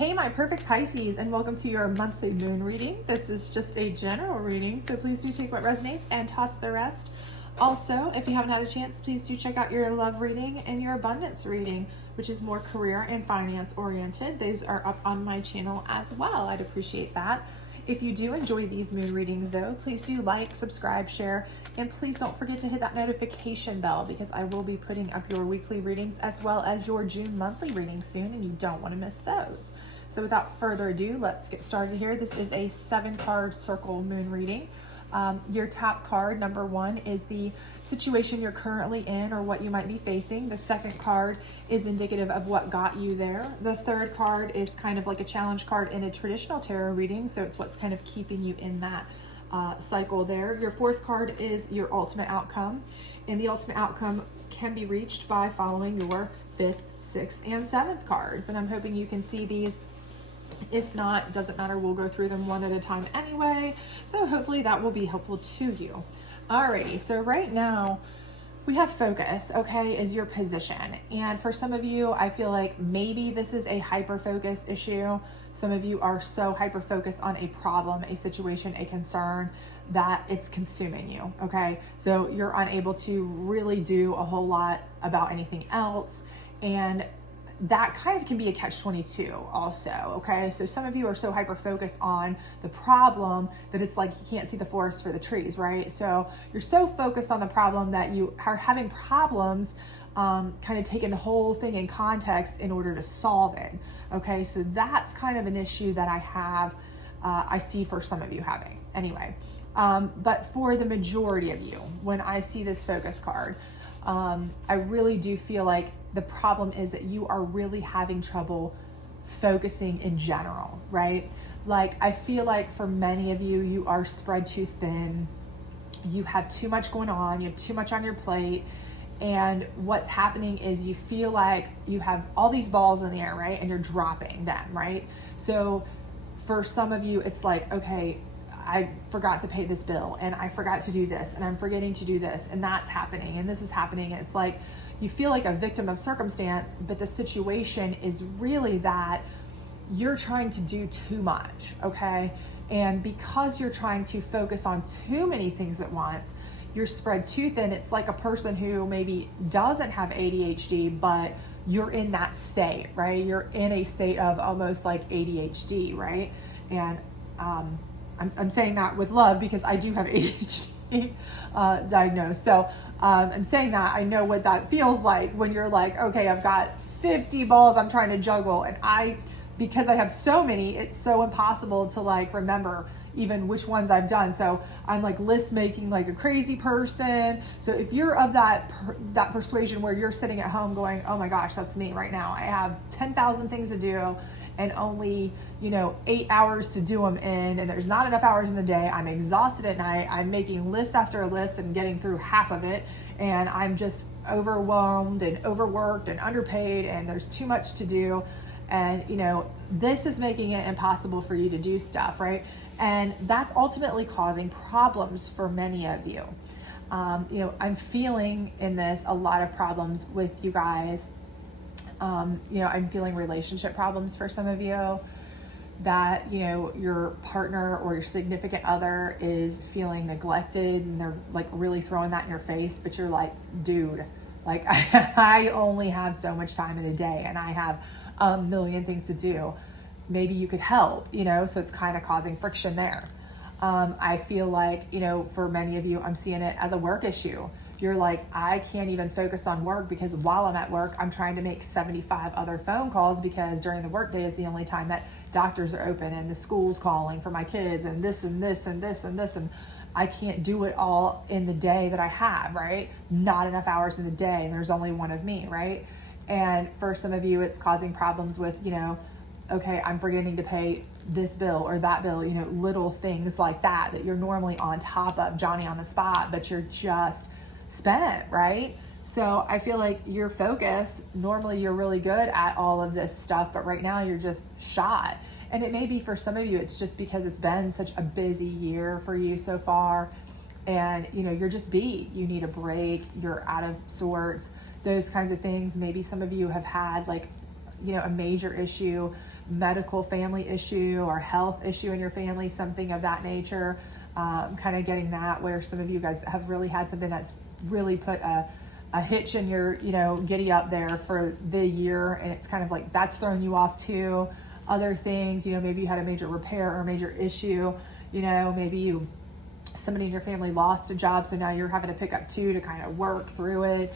Hey, my perfect Pisces, and welcome to your monthly moon reading. This is just a general reading, so please do take what resonates and toss the rest. Also, if you haven't had a chance, please do check out your love reading and your abundance reading, which is more career and finance oriented. Those are up on my channel as well. I'd appreciate that. If you do enjoy these moon readings though, please do like, subscribe, share, and please don't forget to hit that notification bell because I will be putting up your weekly readings as well as your June monthly readings soon, and you don't want to miss those. So without further ado, let's get started here. This is a 7-card circle moon reading. Your top card, number 1, is the situation you're currently in or what you might be facing. The second card is indicative of what got you there. The third card is kind of like a challenge card in a traditional tarot reading, so it's what's kind of keeping you in that cycle there. Your fourth card is your ultimate outcome, and the ultimate outcome can be reached by following your 5th, 6th, and 7th cards, and I'm hoping you can see these. If not, it doesn't matter. We'll go through them one at a time anyway. So hopefully that will be helpful to you. Alrighty, so right now we have focus, okay, is your position. And for some of you, I feel like maybe this is a hyper-focus issue. Some of you are so hyper-focused on a problem, a situation, a concern that it's consuming you, okay? So you're unable to really do a whole lot about anything else. And that kind of can be a catch-22 also, okay? So some of you are so hyper-focused on the problem that it's like you can't see the forest for the trees, right? So you're so focused on the problem that you are having problems kind of taking the whole thing in context in order to solve it, okay? So that's kind of an issue that I see for some of you having. Anyway, but for the majority of you, when I see this focus card, I really do feel like the problem is that you are really having trouble focusing in general, right? Like, I feel like for many of you, you are spread too thin. You have too much going on. You have too much on your plate. And what's happening is you feel like you have all these balls in the air, right? And you're dropping them, right? So for some of you, it's like, okay, I forgot to pay this bill, and I forgot to do this, and I'm forgetting to do this, and that's happening, and this is happening. It's like you feel like a victim of circumstance, but the situation is really that you're trying to do too much, okay? And because you're trying to focus on too many things at once, you're spread too thin. It's like a person who maybe doesn't have ADHD, but you're in that state, right? You're in a state of almost like ADHD, right? And I'm saying that with love because I do have ADHD diagnosed. So I'm saying that I know what that feels like when you're like, okay, I've got 50 balls I'm trying to juggle, and because I have so many, it's so impossible to like remember even which ones I've done. So I'm like list making like a crazy person. So if you're of that persuasion where you're sitting at home going, oh my gosh, that's me right now. I have 10,000 things to do and only, 8 hours to do them in, and there's not enough hours in the day. I'm exhausted at night. I'm making list after list and getting through half of it, and I'm just overwhelmed and overworked and underpaid, and there's too much to do. And, this is making it impossible for you to do stuff, right? And that's ultimately causing problems for many of you. I'm feeling in this a lot of problems with you guys. I'm feeling relationship problems for some of you, that, your partner or your significant other is feeling neglected, and they're like really throwing that in your face, but you're like, dude, like I only have so much time in a day and I have a million things to do. Maybe you could help, so it's kind of causing friction there. I feel like, for many of you, I'm seeing it as a work issue. You're like, I can't even focus on work because while I'm at work, I'm trying to make 75 other phone calls because during the workday is the only time that doctors are open and the school's calling for my kids and this and this and this and this. And I can't do it all in the day that I have, right? Not enough hours in the day, and there's only one of me, right? And for some of you, it's causing problems with, okay, I'm forgetting to pay this bill or that bill, little things like that you're normally on top of, Johnny on the spot, but you're just spent, right? So I feel like your focus, normally you're really good at all of this stuff, but right now you're just shot. And it may be for some of you, it's just because it's been such a busy year for you so far, and you're just beat. You need a break, you're out of sorts, those kinds of things. Maybe some of you have had like a major issue, medical family issue or health issue in your family, something of that nature. Kind of getting that, where some of you guys have really had something that's really put a hitch in your, giddy up there for the year. And it's kind of like that's thrown you off too. Other things, maybe you had a major repair or a major issue, maybe somebody in your family lost a job, so now you're having to pick up two to kind of work through it,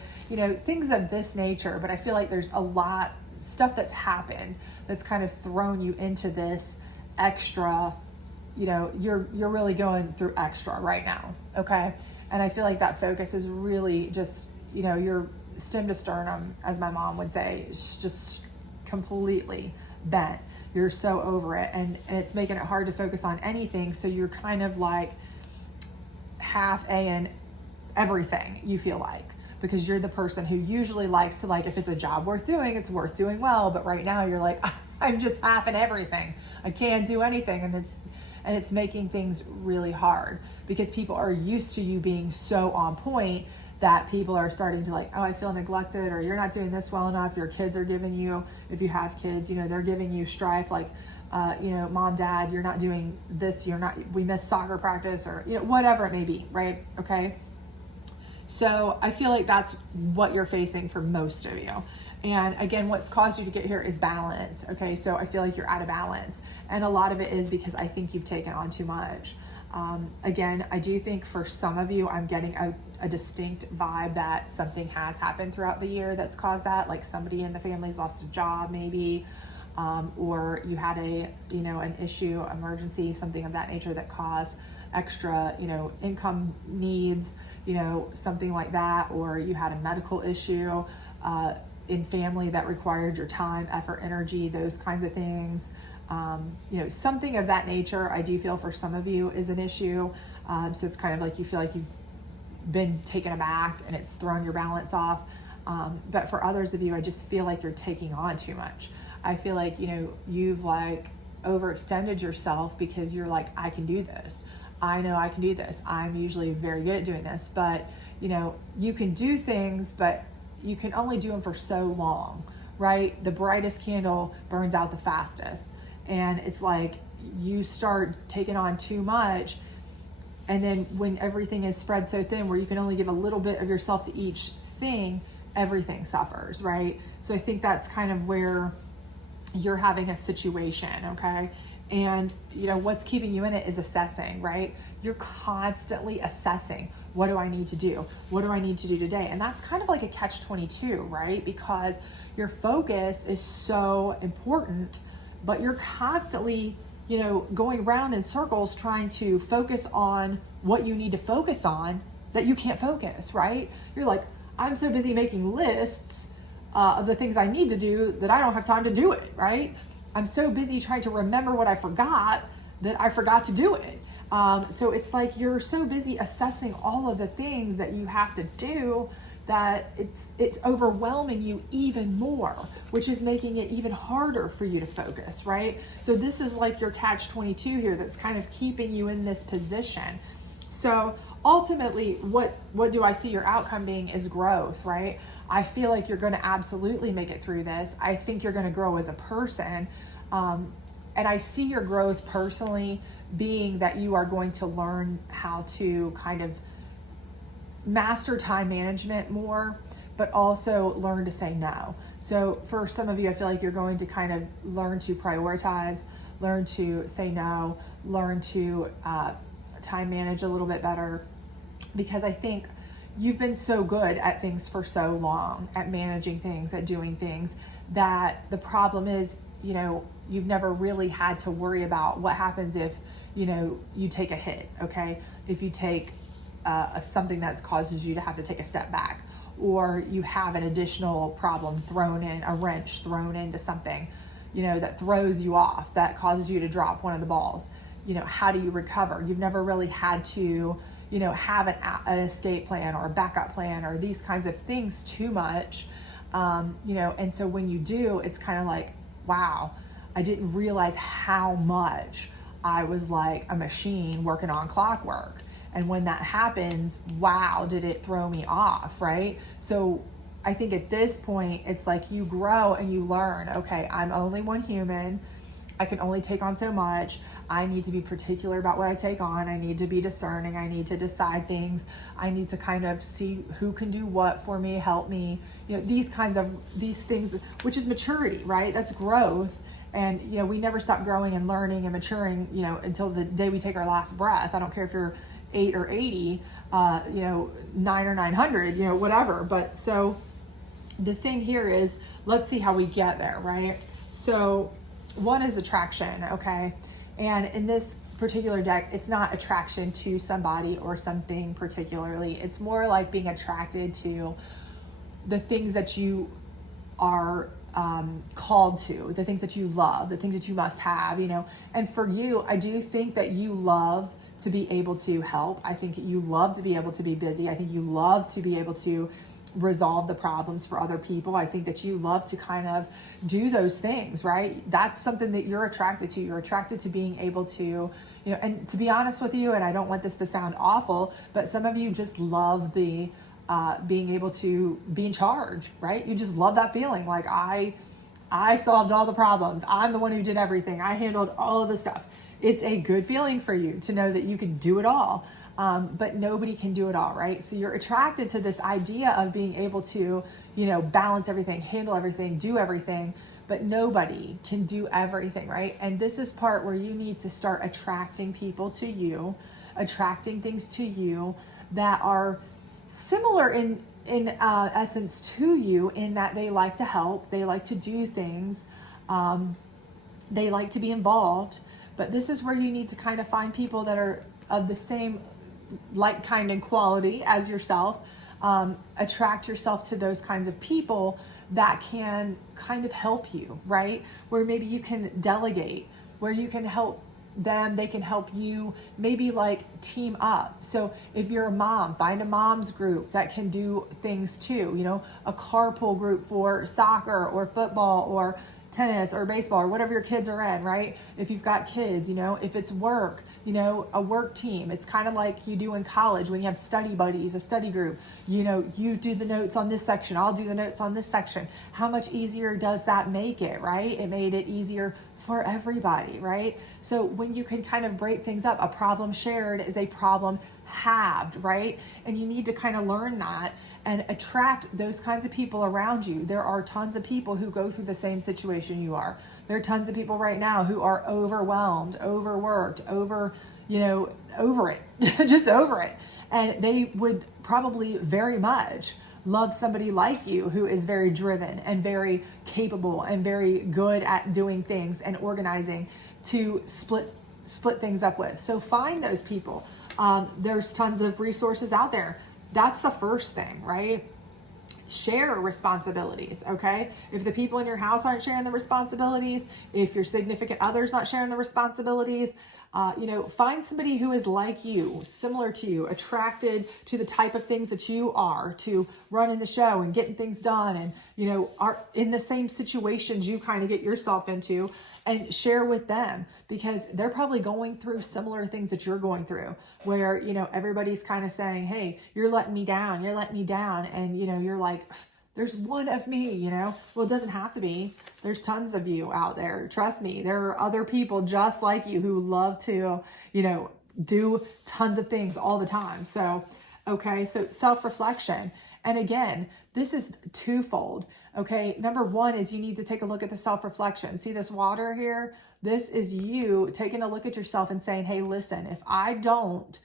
things of this nature. But I feel like there's a lot stuff that's happened that's kind of thrown you into this extra, you're really going through extra right now. Okay. And I feel like that focus is really just, your stem to sternum, as my mom would say, is just completely bent. You're so over it, and it's making it hard to focus on anything. So you're kind of like half A-ing everything, you feel like, because you're the person who usually likes to, like, if it's a job worth doing, it's worth doing well. But right now you're like, I'm just half in everything. I can't do anything. And it's making things really hard because people are used to you being so on point that people are starting to like, oh, I feel neglected, or you're not doing this well enough. Your kids are giving you, if you have kids, they're giving you strife, like, mom, dad, you're not doing this, we missed soccer practice, or, whatever it may be, right? Okay. So I feel like that's what you're facing for most of you. And again, what's caused you to get here is balance. Okay. So I feel like you're out of balance. And a lot of it is because I think you've taken on too much. Again, I do think for some of you, I'm getting a distinct vibe that something has happened throughout the year that's caused that. Like somebody in the family's lost a job maybe, or you had an issue, emergency, something of that nature that caused extra, income needs, something like that, or you had a medical issue, in family that required your time, effort, energy, those kinds of things. Something of that nature, I do feel for some of you is an issue. So it's kind of like you feel like you've been taken aback and it's thrown your balance off. But for others of you, I just feel like you're taking on too much. I feel like, you've like overextended yourself because you're like, I can do this. I know I can do this. I'm usually very good at doing this, but you can do things, but you can only do them for so long, right? The brightest candle burns out the fastest. And it's like you start taking on too much. And then when everything is spread so thin where you can only give a little bit of yourself to each thing, everything suffers, right? So I think that's kind of where you're having a situation, okay? And what's keeping you in it is assessing, right? You're constantly assessing, what do I need to do? What do I need to do today? And that's kind of like a catch-22, right? Because your focus is so important, but you're constantly, going round in circles trying to focus on what you need to focus on that you can't focus, right? You're like, I'm so busy making lists of the things I need to do that I don't have time to do it, right? I'm so busy trying to remember what I forgot that I forgot to do it. So it's like you're so busy assessing all of the things that you have to do that it's overwhelming you even more, which is making it even harder for you to focus, right? So this is like your catch-22 here that's kind of keeping you in this position. So ultimately, what do I see your outcome being is growth, right? I feel like you're going to absolutely make it through this. I think you're going to grow as a person. And I see your growth personally being that you are going to learn how to kind of master time management more, but also learn to say no. So for some of you, I feel like you're going to kind of learn to prioritize, learn to say no, learn to time manage a little bit better, because I think you've been so good at things for so long, at managing things, at doing things, that the problem is, you've never really had to worry about what happens if, you take a hit, okay? If you take something that causes you to have to take a step back, or you have an additional problem thrown in, a wrench thrown into something, that throws you off, that causes you to drop one of the balls. How do you recover? You've never really had to, have an escape plan or a backup plan or these kinds of things too much. And so when you do, it's kind of like, wow, I didn't realize how much I was like a machine working on clockwork. And when that happens, wow, did it throw me off, right? So I think at this point, it's like you grow and you learn, okay, I'm only one human. I can only take on so much. I need to be particular about what I take on. I need to be discerning. I need to decide things. I need to kind of see who can do what for me, help me. You know, these things, which is maturity, right? That's growth. And, you know, we never stop growing and learning and maturing, you know, until the day we take our last breath. I don't care if you're 8 or 80, 9 or 900, whatever. But so the thing here is, let's see how we get there, right? So one is attraction, okay? And in this particular deck, it's not attraction to somebody or something particularly. It's more like being attracted to the things that you are called to, the things that you love, the things that you must have, And for you, I do think that you love to be able to help. I think you love to be able to be busy. I think you love to be able to resolve the problems for other people. I think that you love to kind of do those things, right? That's something that you're attracted to. You're attracted to being able to, and to be honest with you, and I don't want this to sound awful, but some of you just love the being able to be in charge, right? You just love that feeling. Like I solved all the problems. I'm the one who did everything. I handled all of the stuff. It's a good feeling for you to know that you can do it all. But nobody can do it all, right? So you're attracted to this idea of being able to, balance everything, handle everything, do everything, but nobody can do everything, right? And this is part where you need to start attracting people to you, attracting things to you that are similar in essence to you, in that they like to help, they like to do things, they like to be involved. But this is where you need to kind of find people that are of the same like, kind, and quality as yourself. Attract yourself to those kinds of people that can kind of help you, right? Where maybe you can delegate, where you can help them, they can help you, maybe like team up. So if you're a mom, find a mom's group that can do things too, a carpool group for soccer or football or tennis or baseball or whatever your kids are in, right? If you've got kids, if it's work, a work team. It's kind of like you do in college when you have study buddies, a study group. You do the notes on this section, I'll do the notes on this section. How much easier does that make it, right? It made it easier for everybody, right? So when you can kind of break things up, a problem shared is a problem halved, right? And you need to kind of learn that and attract those kinds of people around you. There are tons of people who go through the same situation you are. There are tons of people right now who are overwhelmed, overworked, over it, just over it. And they would probably very much love somebody like you who is very driven and very capable and very good at doing things and organizing to split things up with. So find those people. There's tons of resources out there. That's the first thing, right? Share responsibilities, okay? If the people in your house aren't sharing the responsibilities, if your significant other's not sharing the responsibilities, find somebody who is like you, similar to you, attracted to the type of things that you are, to running the show and getting things done, and, are in the same situations you kind of get yourself into, and share with them, because they're probably going through similar things that you're going through, where, everybody's kind of saying, hey, you're letting me down. And, you're like, there's one of me, well, it doesn't have to be. There's tons of you out there. Trust me, there are other people just like you who love to, do tons of things all the time. So, okay, so self-reflection. And again, this is twofold. Okay, number one is you need to take a look at the self-reflection. See this water here? This is you taking a look at yourself and saying, hey, listen, if I don't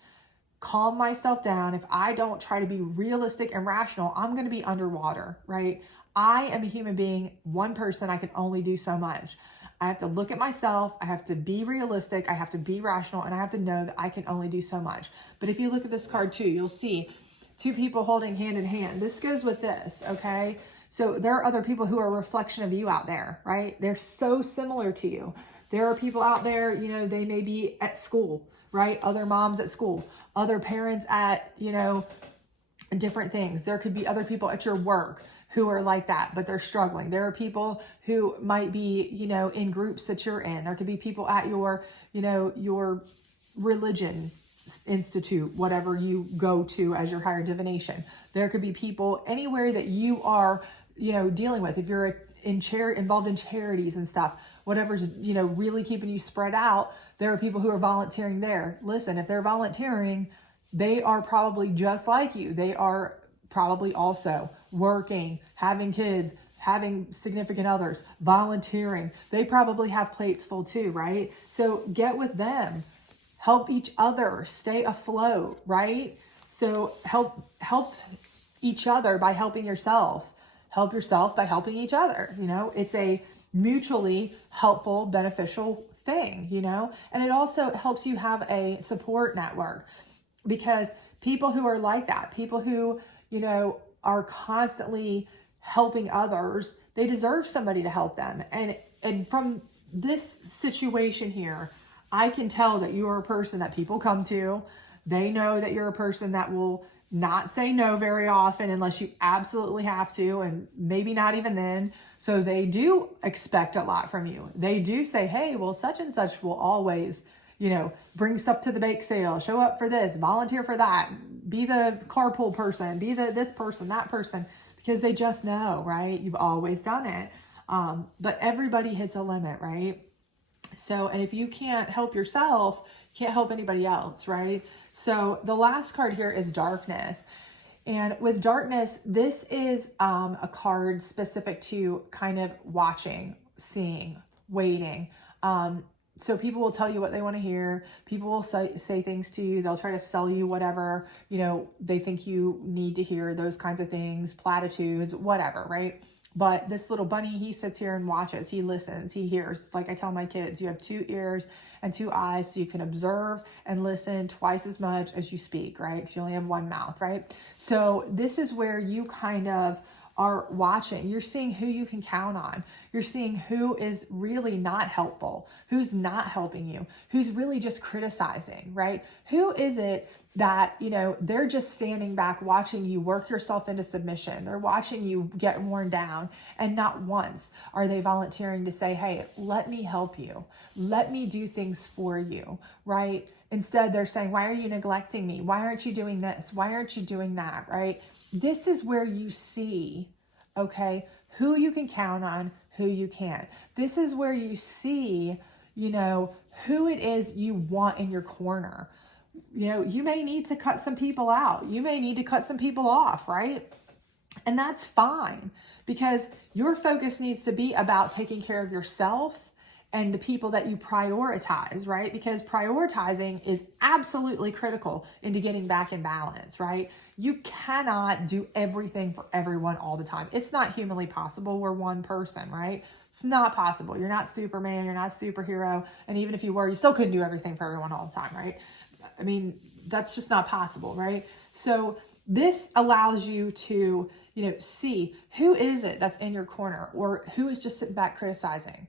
calm myself down, if I don't try to be realistic and rational, I'm going to be underwater, right? I am a human being, one person. I can only do so much. I have to look at myself. I have to be realistic. I have to be rational, and I have to know that I can only do so much. But if you look at this card too, you'll see two people holding hand in hand. This goes with this, okay? So there are other people who are a reflection of you out there, right? They're so similar to you. There are people out there, they may be at school, right? Other moms at school, other parents at, different things. There could be other people at your work who are like that, but they're struggling. There are people who might be, in groups that you're in. There could be people at your, your religion institute, whatever you go to as your higher divination. There could be people anywhere that you are, dealing with. If you're involved in charities and stuff, whatever's, really keeping you spread out, there are people who are volunteering there. Listen, if they're volunteering, they are probably just like you. They are probably also working, having kids, having significant others, volunteering. They probably have plates full too, right? So get with them. Help each other stay afloat, right? So help each other by helping yourself. Help yourself by helping each other. It's a mutually helpful, beneficial thing, and it also helps you have a support network, because people who are like that, people who, are constantly helping others, they deserve somebody to help them. And from this situation here, I can tell that you are a person that people come to. They know that you're a person that will not say no very often unless you absolutely have to, and maybe not even then. So they do expect a lot from you. They do say, hey, well, such and such will always, bring stuff to the bake sale, show up for this, volunteer for that, be the carpool person, be this person, that person, because they just know, right? You've always done it. But everybody hits a limit, right? So, and if you can't help yourself, you can't help anybody else, right? So the last card here is darkness. And with darkness, this is a card specific to kind of watching, seeing, waiting. So people will tell you what they want to hear. People will say things to you. They'll try to sell you whatever, they think you need to hear, those kinds of things, platitudes, whatever, right? But this little bunny, he sits here and watches, he listens, he hears. It's like I tell my kids, you have 2 ears and 2 eyes, so you can observe and listen twice as much as you speak, right? Because you only have 1 mouth, right? So this is where you kind of are watching. You're seeing who you can count on. You're seeing who is really not helpful, who's not helping you, who's really just criticizing, right? Who is it that, they're just standing back watching you work yourself into submission. They're watching you get worn down, and not once are they volunteering to say, hey, let me help you. Let me do things for you, right? Instead, they're saying, why are you neglecting me? Why aren't you doing this? Why aren't you doing that, right? This is where you see, okay, who you can count on, who you can't. This is where you see, who it is you want in your corner. You may need to cut some people out. You may need to cut some people off, right? And that's fine, because your focus needs to be about taking care of yourself and the people that you prioritize, right? Because prioritizing is absolutely critical into getting back in balance, right? You cannot do everything for everyone all the time. It's not humanly possible. We're one person, right? It's not possible. You're not Superman. You're not a superhero. And even if you were, you still couldn't do everything for everyone all the time, right? I mean, that's just not possible, right? So this allows you to, see who is it that's in your corner, or who is just sitting back criticizing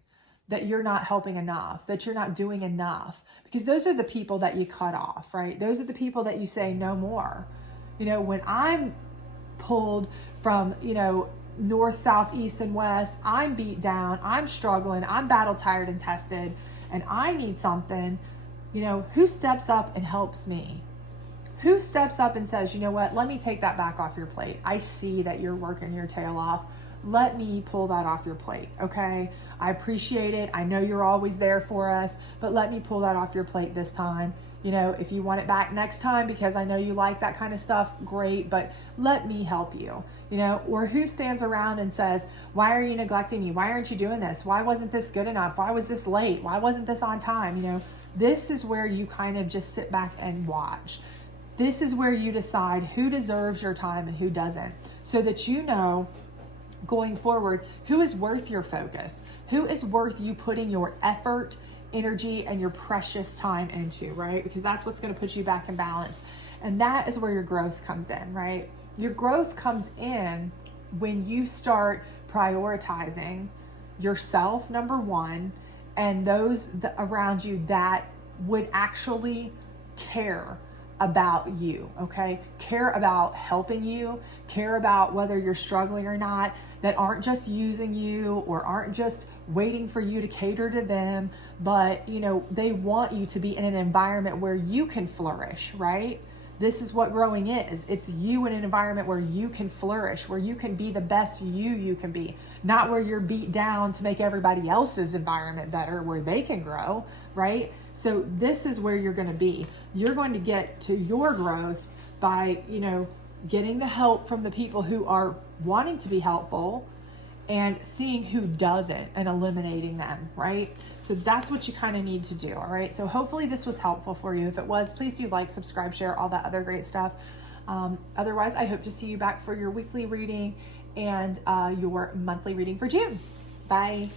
that you're not helping enough, that you're not doing enough, because those are the people that you cut off, right? Those are the people that you say no more. When I'm pulled from, north, south, east, and west, I'm beat down, I'm struggling, I'm battle tired and tested, and I need something, who steps up and helps me? Who steps up and says, you know what, let me take that back off your plate. I see that you're working your tail off. Let me pull that off your plate, okay? I appreciate it. I know you're always there for us, but let me pull that off your plate this time. If you want it back next time, because I know you like that kind of stuff, great, but let me help you, or who stands around and says, why are you neglecting me? Why aren't you doing this? Why wasn't this good enough? Why was this late? Why wasn't this on time? This is where you kind of just sit back and watch. This is where you decide who deserves your time and who doesn't, so that going forward, who is worth your focus, who is worth you putting your effort, energy, and your precious time into, right? Because that's what's going to put you back in balance. And that is where your growth comes in, right? Your growth comes in when you start prioritizing yourself, number one, and those around you that would actually care about you, okay? Care about helping you, care about whether you're struggling or not, that aren't just using you or aren't just waiting for you to cater to them, but they want you to be in an environment where you can flourish, right? This is what growing is. It's you in an environment where you can flourish, where you can be the best you can be, not where you're beat down to make everybody else's environment better, where they can grow, right? So this is where you're going to be. You're going to get to your growth by, getting the help from the people who are wanting to be helpful and seeing who doesn't and eliminating them, right? So that's what you kind of need to do, all right? So hopefully this was helpful for you. If it was, please do like, subscribe, share, all that other great stuff. Otherwise, I hope to see you back for your weekly reading and your monthly reading for June. Bye.